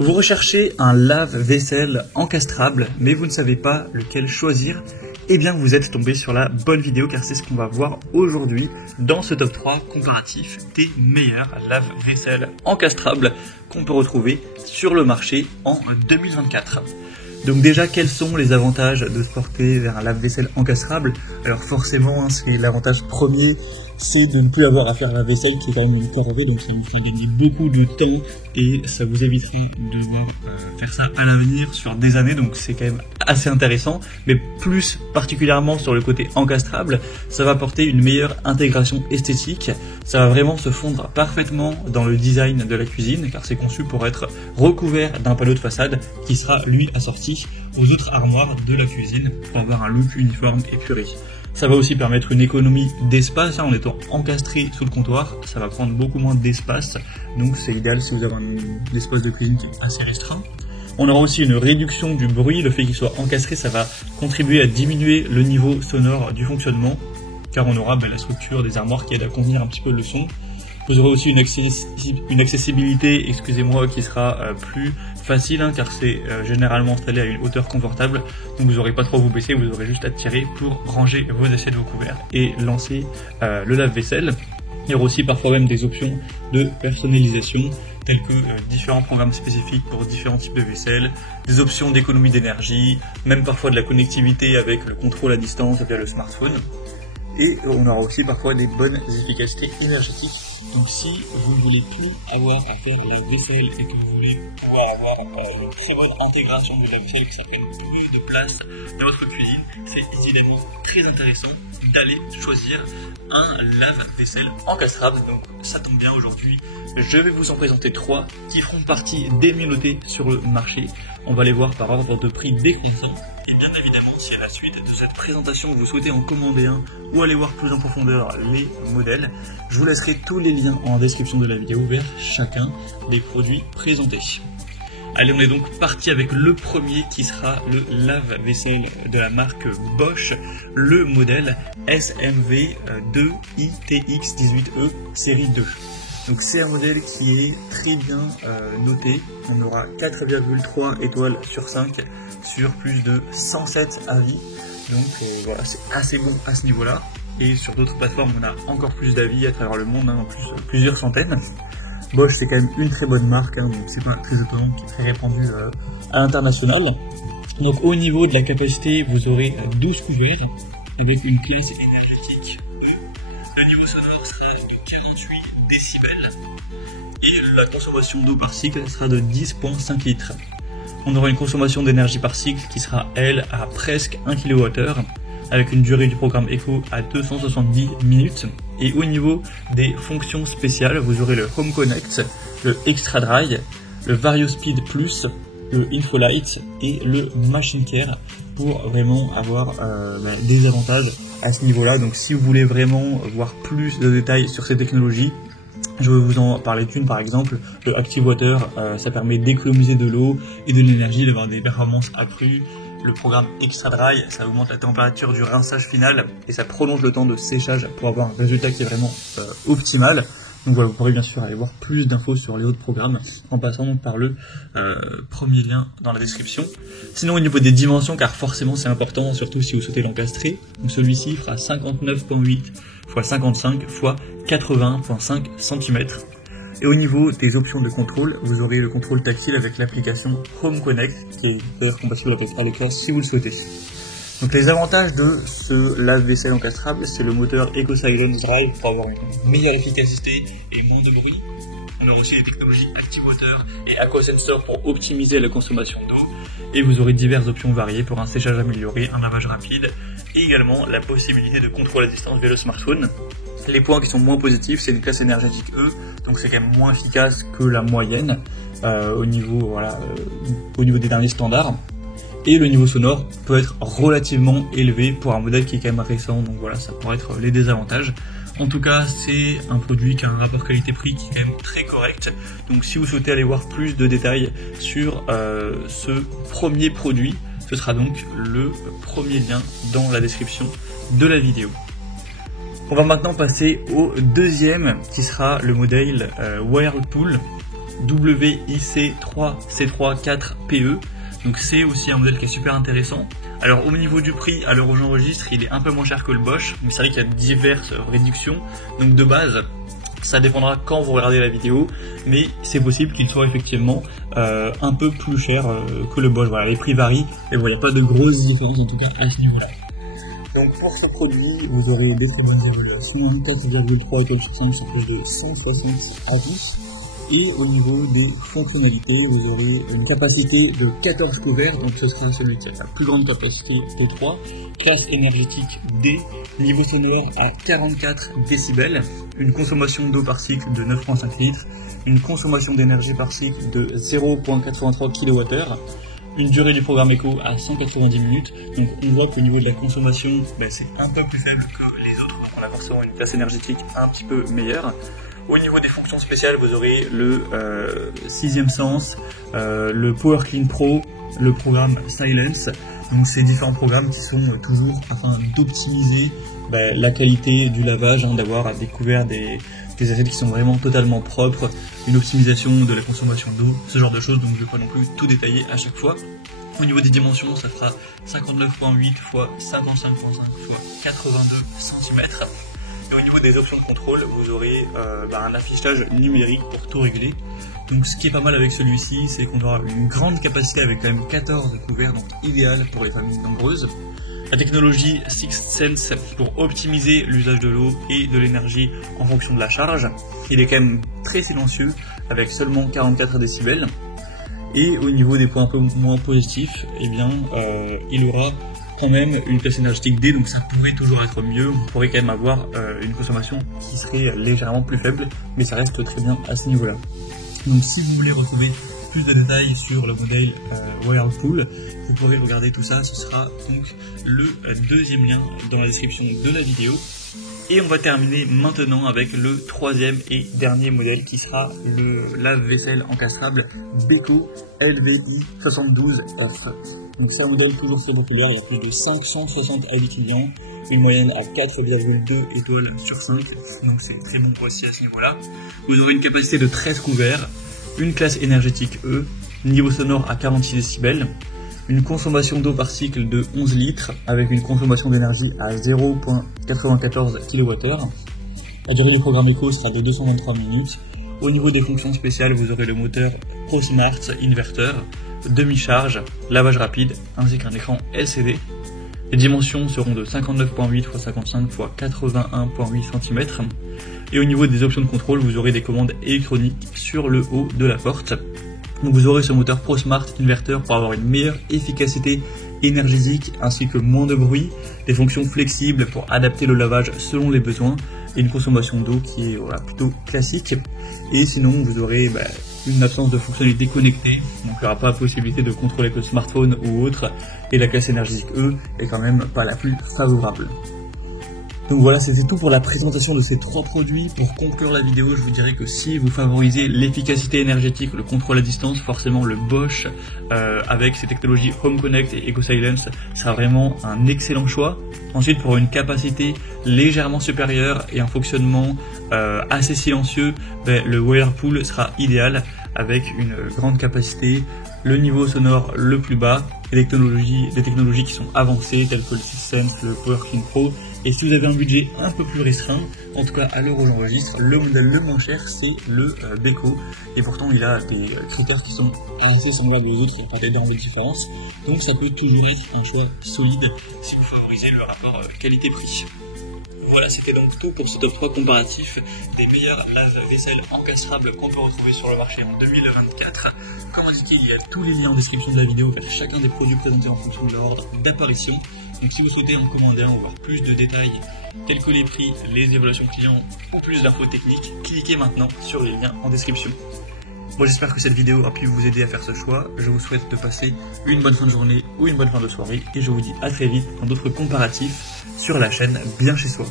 Vous recherchez un lave-vaisselle encastrable, mais vous ne savez pas lequel choisir. Eh bien, vous êtes tombé sur la bonne vidéo car c'est ce qu'on va voir aujourd'hui dans ce top 3 comparatif des meilleurs lave-vaisselle encastrables qu'on peut retrouver sur le marché en 2024. Donc déjà, quels sont les avantages de se porter vers un lave-vaisselle encastrable? Alors forcément, c'est l'avantage premier, c'est de ne plus avoir à faire la vaisselle qui est quand même une corvée, donc ça vous fait gagner beaucoup de temps et ça vous évitera de faire ça à l'avenir sur des années, donc c'est quand même assez intéressant. Mais plus particulièrement sur le côté encastrable, ça va apporter une meilleure intégration esthétique, ça va vraiment se fondre parfaitement dans le design de la cuisine car c'est conçu pour être recouvert d'un panneau de façade qui sera lui assorti aux autres armoires de la cuisine pour avoir un look uniforme et puré. Ça va aussi permettre une économie d'espace, en étant encastré sous le comptoir, ça va prendre beaucoup moins d'espace, donc c'est idéal si vous avez un espace de cuisine assez restreint. On aura aussi une réduction du bruit, le fait qu'il soit encastré, ça va contribuer à diminuer le niveau sonore du fonctionnement, car on aura la structure des armoires qui aide à contenir un petit peu le son. Vous aurez aussi une accessibilité, qui sera plus facile, car c'est généralement installé à une hauteur confortable, donc vous n'aurez pas trop à vous baisser, vous aurez juste à tirer pour ranger vos assiettes, vos couverts et lancer le lave-vaisselle. Il y aura aussi parfois même des options de personnalisation, telles que différents programmes spécifiques pour différents types de vaisselle, des options d'économie d'énergie, même parfois de la connectivité avec le contrôle à distance via le smartphone. Et on aura aussi parfois des bonnes efficacités énergétiques. Donc si vous ne voulez plus avoir à faire la vaisselle et que vous voulez pouvoir avoir une très bonne intégration de la vaisselle, que ça prenne peu de place dans votre cuisine, c'est évidemment très intéressant d'aller choisir un lave-vaisselle encastrable. Donc ça tombe bien, aujourd'hui je vais vous en présenter 3 qui feront partie des mieux notés sur le marché. On va les voir par ordre de prix décroissant. Et bien évidemment, si à la suite de cette présentation vous souhaitez en commander un ou aller voir plus en profondeur les modèles, je vous laisserai tous les liens en description de la vidéo vers chacun des produits présentés. Allez, on est donc parti avec le premier qui sera le lave-vaisselle de la marque Bosch, le modèle SMV2ITX18E série 2. Donc c'est un modèle qui est très bien noté, on aura 4,3 étoiles sur 5 sur plus de 107 avis, donc voilà, c'est assez bon à ce niveau-là. Et sur d'autres plateformes on a encore plus d'avis à travers le monde, en plus plusieurs centaines. Bosch c'est quand même une très bonne marque, donc c'est pas très étonnant, qui est très répandu à l'international. Donc au niveau de la capacité, vous aurez 12 couverts avec une classe énergétique E. Le niveau sonore sera de 48 décibels et la consommation d'eau par cycle sera de 10,5 litres. On aura une consommation d'énergie par cycle qui sera, elle, à presque 1 kWh, avec une durée du programme Eco à 270 minutes. Et au niveau des fonctions spéciales, vous aurez le Home Connect, le Extra Dry, le VarioSpeed Plus, le InfoLight et le Machine Care pour vraiment avoir des avantages à ce niveau-là. Donc si vous voulez vraiment voir plus de détails sur ces technologies, je vais vous en parler d'une par exemple. Le Active Water, ça permet d'économiser de l'eau et de l'énergie, d'avoir des performances accrues. Le programme Extra Dry, ça augmente la température du rinçage final et ça prolonge le temps de séchage pour avoir un résultat qui est vraiment optimal. Donc voilà, vous pourrez bien sûr aller voir plus d'infos sur les autres programmes en passant par le premier lien dans la description. Sinon au niveau des dimensions, car forcément c'est important, surtout si vous souhaitez l'encastrer, donc celui-ci fera 59,8 x 55 x 80,5 cm. Et au niveau des options de contrôle, vous aurez le contrôle tactile avec l'application Home Connect, qui est d'ailleurs compatible avec Alexa si vous le souhaitez. Donc les avantages de ce lave-vaisselle encastrable, c'est le moteur EcoSilence Drive pour avoir une meilleure efficacité et moins de bruit. On aura aussi les technologies Active Water et AquaSensor pour optimiser la consommation d'eau. Et vous aurez diverses options variées pour un séchage amélioré, un lavage rapide et également la possibilité de contrôle à distance via le smartphone. Les points qui sont moins positifs, c'est une classe énergétique E, donc c'est quand même moins efficace que la moyenne au niveau des derniers standards. Et le niveau sonore peut être relativement élevé pour un modèle qui est quand même récent, donc voilà, ça pourrait être les désavantages. En tout cas, c'est un produit qui a un rapport qualité-prix qui est quand même très correct. Donc si vous souhaitez aller voir plus de détails sur ce premier produit, ce sera donc le premier lien dans la description de la vidéo. On va maintenant passer au deuxième qui sera le modèle Whirlpool. WIC3C34PE. Donc c'est aussi un modèle qui est super intéressant. Alors au niveau du prix, à l'heure où j'enregistre, il est un peu moins cher que le Bosch, mais c'est vrai qu'il y a diverses réductions. Donc de base, ça dépendra quand vous regardez la vidéo, mais c'est possible qu'il soit effectivement un peu plus cher que le Bosch. Voilà, les prix varient, mais bon, il n'y a pas de grosses différences en tout cas à ce niveau-là. Donc pour ce produit, vous aurez des très bonnes évaluations, 4,3 étoiles sur 5, ça fait de 160 avis. Et au niveau des fonctionnalités, vous aurez une capacité de 14 couverts, donc ce sera celui qui a la plus grande capacité des 3, classe énergétique D, niveau sonore à 44 décibels, une consommation d'eau par cycle de 9,5 litres, une consommation d'énergie par cycle de 0,83 kWh, une durée du programme éco à 190 minutes, donc on voit qu'au niveau de la consommation, c'est un peu plus faible que les autres, donc on a forcément une classe énergétique un petit peu meilleure. Au niveau des fonctions spéciales, vous aurez le sixième sens, le Power Clean Pro, le programme Silence. Donc ces différents programmes qui sont toujours afin d'optimiser la qualité du lavage, d'avoir à découvert des assiettes qui sont vraiment totalement propres, une optimisation de la consommation d'eau, ce genre de choses. Donc je ne vais pas non plus tout détailler à chaque fois. Au niveau des dimensions, ça fera 59,8 x 55,5 x 82 cm. Et au niveau des options de contrôle, vous aurez un affichage numérique pour tout régler. Donc ce qui est pas mal avec celui-ci, c'est qu'on aura une grande capacité avec quand même 14 couverts, donc idéal pour les familles nombreuses. La technologie Sixth Sense pour optimiser l'usage de l'eau et de l'énergie en fonction de la charge. Il est quand même très silencieux avec seulement 44 décibels. Et au niveau des points un peu moins positifs, il aura quand même une classe énergétique D, donc ça pourrait toujours être mieux. Vous pourrez quand même avoir une consommation qui serait légèrement plus faible, mais ça reste très bien à ce niveau-là. Donc si vous voulez retrouver plus de détails sur le modèle Whirlpool, vous pourrez regarder tout ça, ce sera donc le deuxième lien dans la description de la vidéo. Et on va terminer maintenant avec le troisième et dernier modèle qui sera le lave-vaisselle encastrable Beko LVI 72F. Donc c'est un modèle toujours très populaire, il y a plus de 560 avis clients, une moyenne à 4,2 étoiles sur 5, donc c'est très bon aussi à ce niveau-là. Vous aurez une capacité de 13 couverts, une classe énergétique E, niveau sonore à 46 décibels, une consommation d'eau par cycle de 11 litres avec une consommation d'énergie à 0,94 kWh. La durée du programme éco sera de 223 minutes. Au niveau des fonctions spéciales, vous aurez le moteur ProSmart Inverter, demi-charge, lavage rapide ainsi qu'un écran LCD. Les dimensions seront de 59,8 x 55 x 81,8 cm. Et au niveau des options de contrôle, vous aurez des commandes électroniques sur le haut de la porte. Donc vous aurez ce moteur ProSmart Inverter pour avoir une meilleure efficacité énergétique ainsi que moins de bruit, des fonctions flexibles pour adapter le lavage selon les besoins et une consommation d'eau qui est plutôt classique. Et sinon vous aurez une absence de fonctionnalité connectée, donc il n'y aura pas la possibilité de contrôler avec le smartphone ou autre, et la classe énergétique E est quand même pas la plus favorable. Donc voilà, c'était tout pour la présentation de ces trois produits. Pour conclure la vidéo, je vous dirais que si vous favorisez l'efficacité énergétique, le contrôle à distance, forcément le Bosch avec ses technologies Home Connect et EcoSilence sera vraiment un excellent choix. Ensuite, pour une capacité légèrement supérieure et un fonctionnement assez silencieux, le Whirlpool sera idéal avec une grande capacité, le niveau sonore le plus bas, et des technologies qui sont avancées telles que le Sixth Sense, le Power Clean Pro. Et si vous avez un budget un peu plus restreint, en tout cas à l'heure où j'enregistre, le modèle le moins cher c'est le Beko, et pourtant il a des critères qui sont assez semblables aux autres, il n'y a pas d'énorme différence, donc ça peut toujours être un choix solide si vous favorisez le rapport qualité-prix. Voilà, c'était donc tout pour ce top 3 comparatif des meilleurs lave-vaisselle encastrables qu'on peut retrouver sur le marché en 2024. Comme indiqué, il y a tous les liens en description de la vidéo vers chacun des produits présentés en fonction de leur ordre d'apparition. Donc si vous souhaitez en commander un ou voir plus de détails tels que les prix, les évaluations clients ou plus d'infos techniques, cliquez maintenant sur les liens en description. Moi j'espère que cette vidéo a pu vous aider à faire ce choix. Je vous souhaite de passer une bonne fin de journée ou une bonne fin de soirée et je vous dis à très vite dans d'autres comparatifs sur la chaîne Bien Chez Soi.